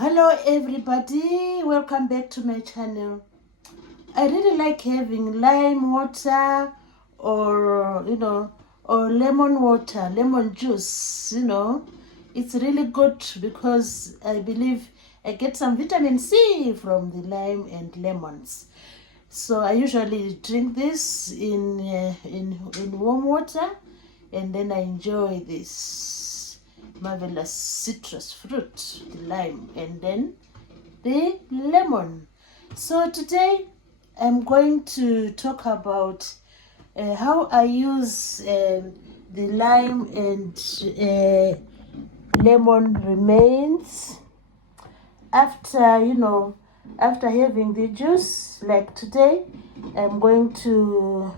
Hello everybody, welcome back to my channel. I really like having lime water or or lemon water, lemon juice. It's really good because I believe I get some vitamin C from the lime and lemons. So I usually drink this in warm water, and then I enjoy this marvelous citrus fruit, the lime, and then the lemon. So today I'm going to talk about how I use the lime and lemon remains after having the juice. Like today I'm going to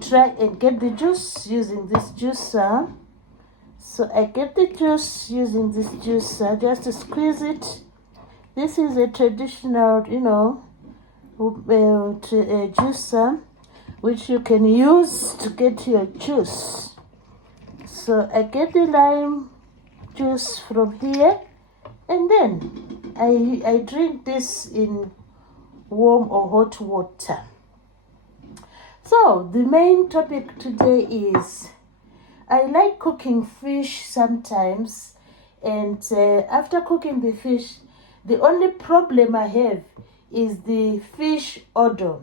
try and get the juice using this juicer. So I get the juice using this juicer just to squeeze it. This is a traditional juicer which you can use to get your juice. So I get the lime juice from here, and then I drink this in warm or hot water. So the main topic today is I like cooking fish sometimes, and after cooking the fish, the only problem I have is the fish odor.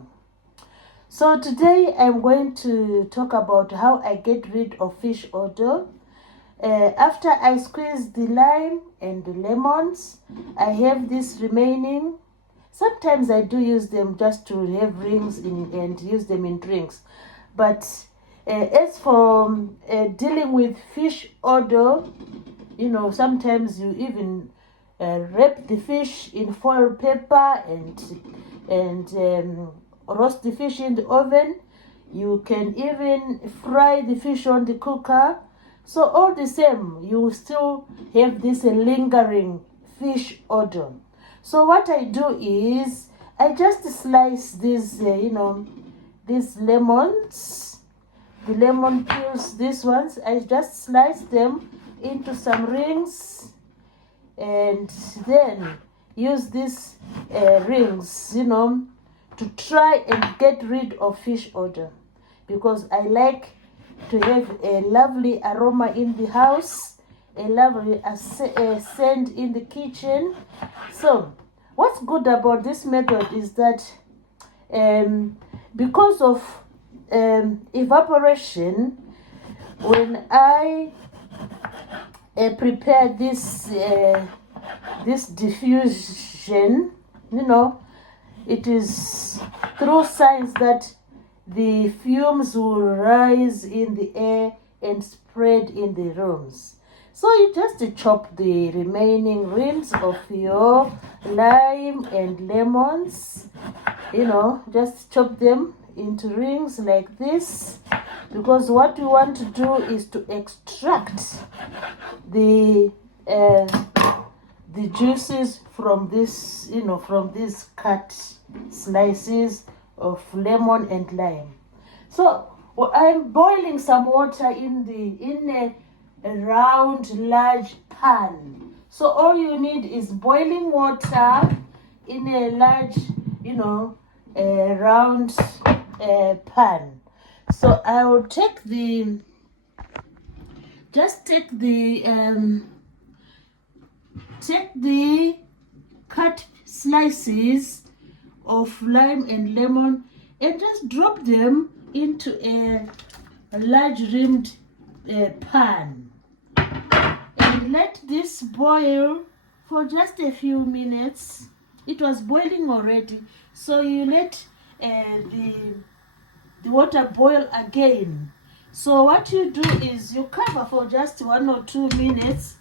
So today I'm going to talk about how I get rid of fish odor. After I squeeze the lime and the lemons, I have this remaining. Sometimes I do use them just to have rings and use them in drinks. But as for dealing with fish odor, sometimes you even wrap the fish in foil paper and roast the fish in the oven. You can even fry the fish on the cooker. So all the same, you still have this lingering fish odor. So what I do is I just slice these lemons, the lemon peels, these ones. I just slice them into some rings, and then use these rings, to try and get rid of fish odor, because I like to have a lovely aroma in the house, a lovely scent in the kitchen. So what's good about this method is that because of evaporation, when I prepare this diffusion, it is through science that the fumes will rise in the air and spread in the rooms. So you just chop the remaining rinds of your lime and lemons, just chop them into rings like this, because what we want to do is to extract the juices from this, from these cut slices of lemon and lime. So I'm boiling some water in a round large pan. So all you need is boiling water in a large, a round pan. So I will take the cut slices of lime and lemon and just drop them into a large rimmed pan, and let this boil for just a few minutes. It was boiling already, so you let the water boil again. So what you do is you cover for just 1 or 2 minutes,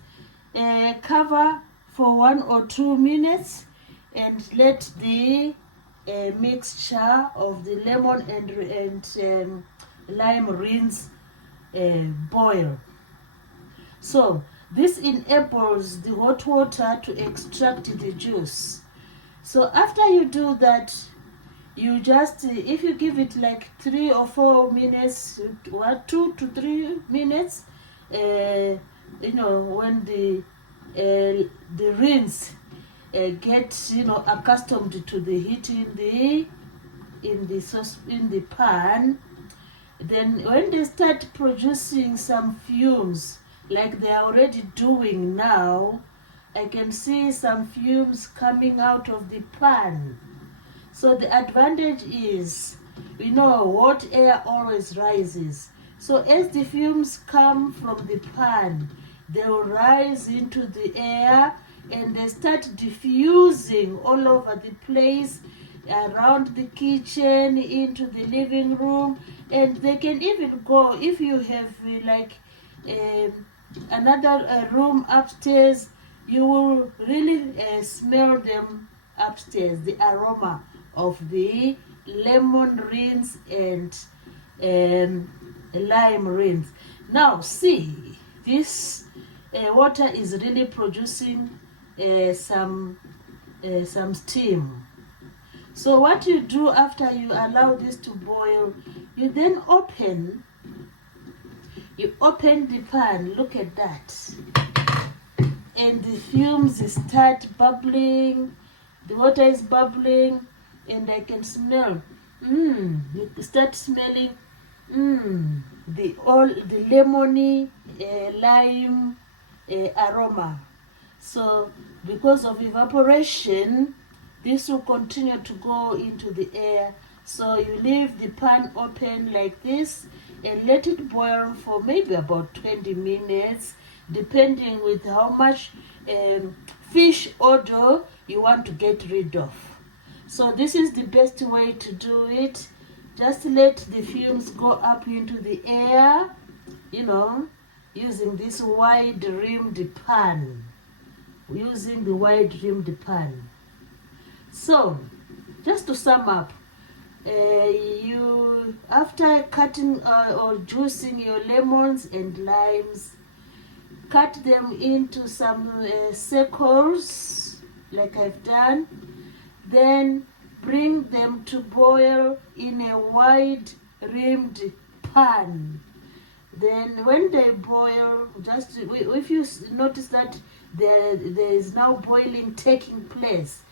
cover for 1 or 2 minutes, and let the mixture of the lemon and lime rinds boil. So this enables the hot water to extract the juice. So after you do that, you just, if you give it like 3 or 4 minutes, 2 to 3 minutes, when the rinse get, you know, accustomed to the heat in the pan. Then when they start producing some fumes, like they are already doing now, I can see some fumes coming out of the pan. So the advantage is, we know hot air always rises. So as the fumes come from the pan, they will rise into the air and they start diffusing all over the place, around the kitchen, into the living room, and they can even go, if you have like another room upstairs, you will really smell them upstairs, the aroma of the lemon rinds and lime rinds. Now see, this water is really producing some steam. So what you do after you allow this to boil, you then open the pan. Look at that, and the fumes start bubbling, the water is bubbling, and I can smell, you start smelling the lemony lime aroma. So because of evaporation, this will continue to go into the air. So you leave the pan open like this and let it boil for maybe about 20 minutes, depending with how much fish odor you want to get rid of. So this is the best way to do it. Just let the fumes go up into the air, you know, using this wide rimmed pan. So, just to sum up, you, after cutting or juicing your lemons and limes, cut them into some circles like I've done, then bring them to boil in a wide rimmed pan. Then when they boil, just if you notice that there is now boiling taking place,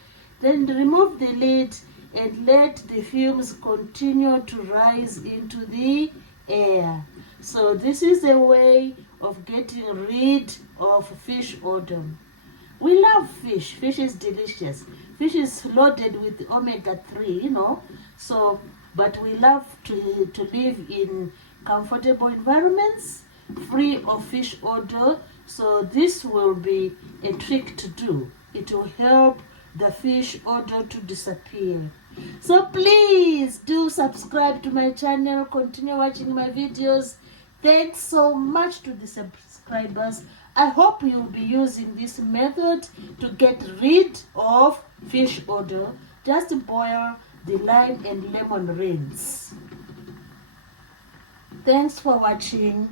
then remove the lid and let the fumes continue to rise into the air. So this is a way of getting rid of fish odor. We love fish. Fish is delicious. Fish is loaded with omega-3, you know. So, but we love to live in comfortable environments, free of fish odor. So this will be a trick to do. It will help the fish odor to disappear. So please do subscribe to my channel. Continue watching my videos. Thanks so much to the subscribers. I hope you'll be using this method to get rid of fish odor. Just boil the lime and lemon rinds. Thanks for watching.